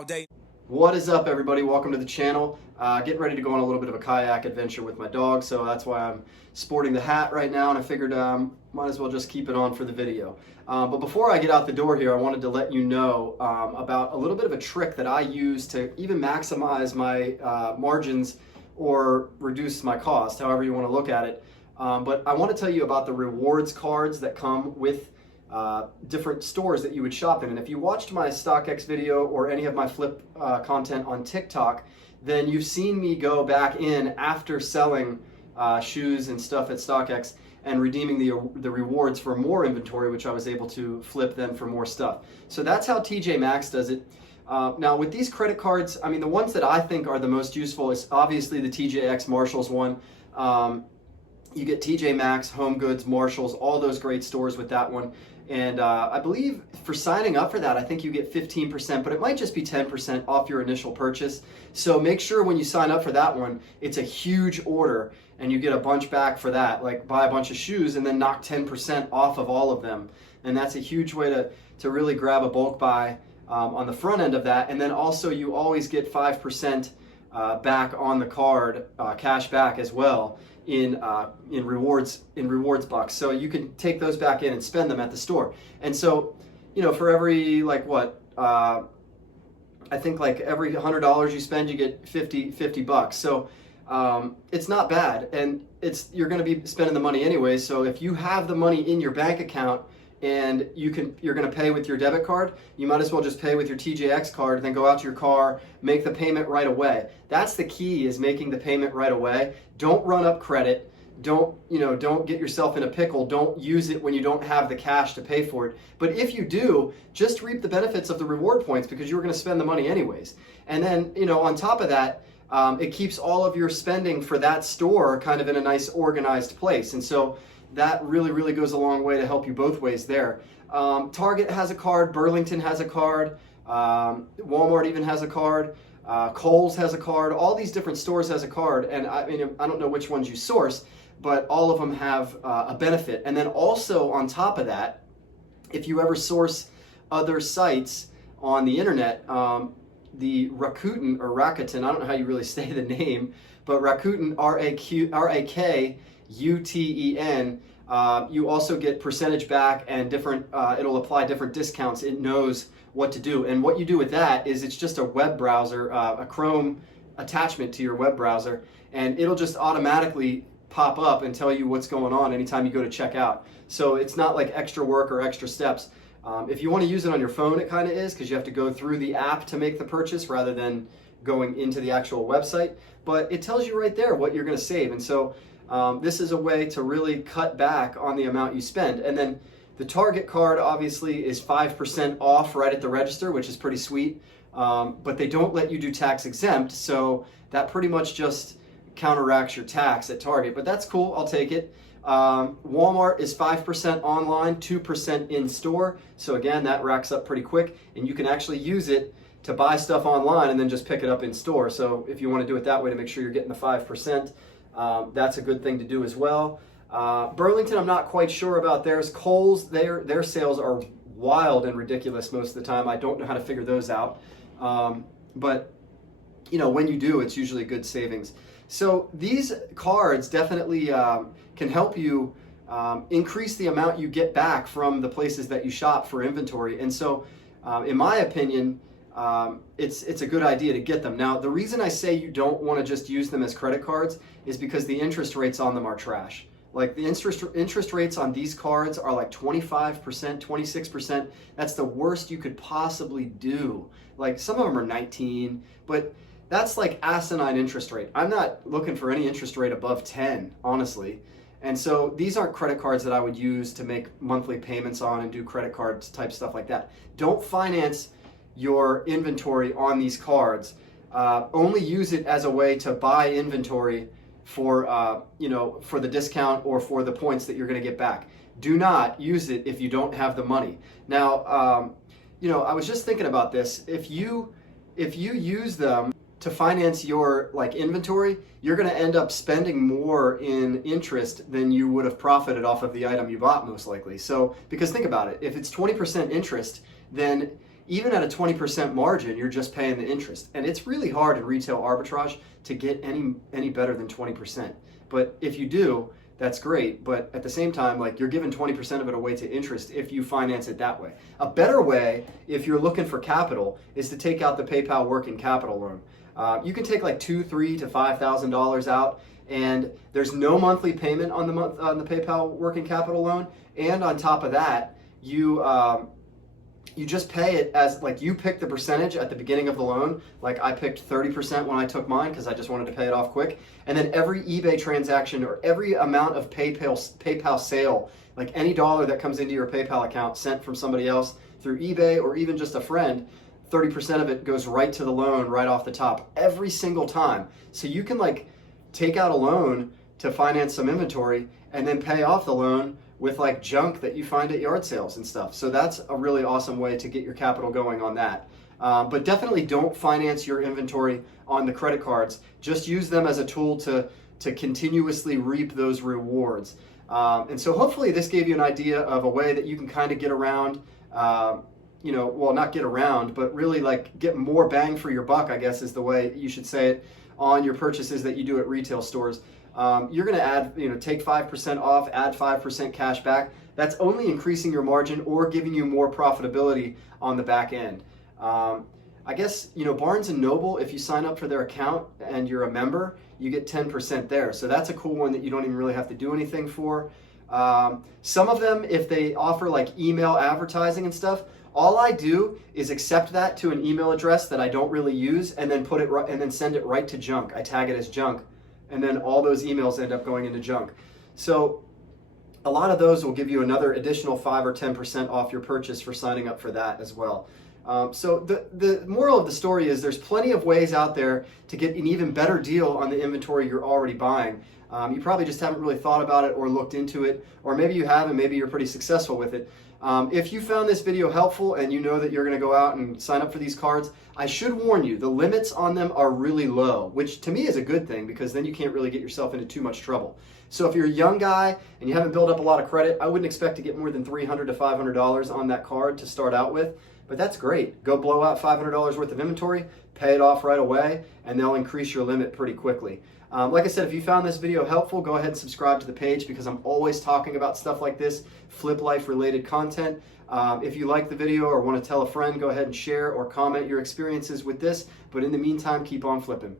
all day. What is up, everybody? Welcome to the channel. Getting ready to go on a little bit of a kayak adventure with my dog, so that's why I'm sporting the hat right now, and I figured might as well just keep it on for the video. But before I get out the door here, I wanted to let you know about a little bit of a trick that I use to even maximize my margins or reduce my cost, however you want to look at it. But I want to tell you about the rewards cards that come with different stores that you would shop in. And if you watched my StockX video or any of my flip content on TikTok, then you've seen me go back in after selling shoes and stuff at StockX and redeeming the rewards for more inventory, which I was able to flip then for more stuff. So that's how TJ Maxx does it. Now with these credit cards, I mean, the ones that I think are the most useful is obviously the TJX Marshalls one. You get TJ Maxx, Home Goods, Marshalls, all those great stores with that one. And I believe for signing up for that, I think you get 15%, but it might just be 10% off your initial purchase. So make sure when you sign up for that one, it's a huge order and you get a bunch back for that. Like buy a bunch of shoes and then knock 10% off of all of them. And that's a huge way to really grab a bulk buy on the front end of that. And then also you always get 5% back on the card, cash back as well. In rewards bucks, so you can take those back in and spend them at the store. And so, you know, for every I think like every $100 you spend, you get 50 bucks. So it's not bad, and you're going to be spending the money anyway. So if you have the money in your bank account and you're going to pay with your debit card, you might as well just pay with your TJX card, then go out to your car, make the payment right away. That's the key, is making the payment right away. Don't run up credit. Don't get yourself in a pickle. Don't use it when you don't have the cash to pay for it. But if you do, just reap the benefits of the reward points because you're going to spend the money anyways. And then, on top of that, it keeps all of your spending for that store kind of in a nice organized place. And so that really, really goes a long way to help you both ways there. Target has a card, Burlington has a card, Walmart even has a card, Kohl's has a card, all these different stores has a card, and I don't know which ones you source, but all of them have a benefit. And then also on top of that, if you ever source other sites on the internet, the Rakuten or Rakuten, I don't know how you really say the name, but Rakuten, Rakuten, you also get percentage back and different, it'll apply different discounts. It knows what to do. And what you do with that is it's just a web browser, a Chrome attachment to your web browser, and it'll just automatically pop up and tell you what's going on anytime you go to check out. So it's not like extra work or extra steps. If you want to use it on your phone, it kind of is, because you have to go through the app to make the purchase rather than going into the actual website. But it tells you right there what you're going to save. And so this is a way to really cut back on the amount you spend. And then the Target card obviously is 5% off right at the register, which is pretty sweet. But they don't let you do tax exempt, so that pretty much just counteracts your tax at Target. But that's cool, I'll take it. Walmart is 5% online, 2% in store. So again, that racks up pretty quick, and you can actually use it to buy stuff online and then just pick it up in store. So if you want to do it that way to make sure you're getting the 5%, that's a good thing to do as well. Burlington, I'm not quite sure about theirs. Kohl's, their sales are wild and ridiculous most of the time. I don't know how to figure those out. But when you do, it's usually good savings. So these cards definitely can help you increase the amount you get back from the places that you shop for inventory. And so in my opinion, it's a good idea to get them. Now, the reason I say you don't want to just use them as credit cards is because the interest rates on them are trash. Like the interest rates on these cards are like 25%, 26%. That's the worst you could possibly do. Like some of them are 19, but that's like asinine interest rate. I'm not looking for any interest rate above 10, honestly. And so these aren't credit cards that I would use to make monthly payments on and do credit cards type stuff like that. Don't finance your inventory on these cards. Only use it as a way to buy inventory for for the discount or for the points that you're going to get back. Do not use it if you don't have the money. Now, I was just thinking about this. If you use them to finance your inventory, you're going to end up spending more in interest than you would have profited off of the item you bought, most likely. So, because think about it, if it's 20% interest, then even at a 20% margin, you're just paying the interest. And it's really hard in retail arbitrage to get any better than 20%. But if you do, that's great. But at the same time, like, you're giving 20% of it away to interest if you finance it that way. A better way, if you're looking for capital, is to take out the PayPal working capital loan. You can take like $2,000, $3,000 to $5,000 out, and there's no monthly payment on the PayPal working capital loan. And on top of that, you just pay it as, like, you pick the percentage at the beginning of the loan. Like, I picked 30% when I took mine because I just wanted to pay it off quick. And then every eBay transaction or every amount of PayPal sale, like any dollar that comes into your PayPal account sent from somebody else through eBay or even just a friend, 30% of it goes right to the loan right off the top every single time. So you can, like, take out a loan to finance some inventory and then pay off the loan with, like, junk that you find at yard sales and stuff. So that's a really awesome way to get your capital going on that. But definitely don't finance your inventory on the credit cards. Just use them as a tool to continuously reap those rewards. And so hopefully this gave you an idea of a way that you can kind of get around, well, not get around, but really, like, get more bang for your buck, I guess is the way you should say it, on your purchases that you do at retail stores. You're going to add, take 5% off, add 5% cash back. That's only increasing your margin or giving you more profitability on the back end. I guess, Barnes & Noble, if you sign up for their account and you're a member, you get 10% there. So that's a cool one that you don't even really have to do anything for. Some of them, if they offer like email advertising and stuff, all I do is accept that to an email address that I don't really use and then put it and then send it right to junk. I tag it as junk, and then all those emails end up going into junk. So a lot of those will give you another additional 5 or 10% off your purchase for signing up for that as well. So the moral of the story is there's plenty of ways out there to get an even better deal on the inventory you're already buying. You probably just haven't really thought about it or looked into it, or maybe you have and maybe you're pretty successful with it. If you found this video helpful and you know that you're going to go out and sign up for these cards, I should warn you, the limits on them are really low, which to me is a good thing because then you can't really get yourself into too much trouble. So if you're a young guy and you haven't built up a lot of credit, I wouldn't expect to get more than $300 to $500 on that card to start out with, but that's great. Go blow out $500 worth of inventory, pay it off right away, and they'll increase your limit pretty quickly. Like I said, if you found this video helpful, go ahead and subscribe to the page because I'm always talking about stuff like this, Flip Life related content. If you like the video or want to tell a friend, go ahead and share or comment your experiences with this. But in the meantime, keep on flipping.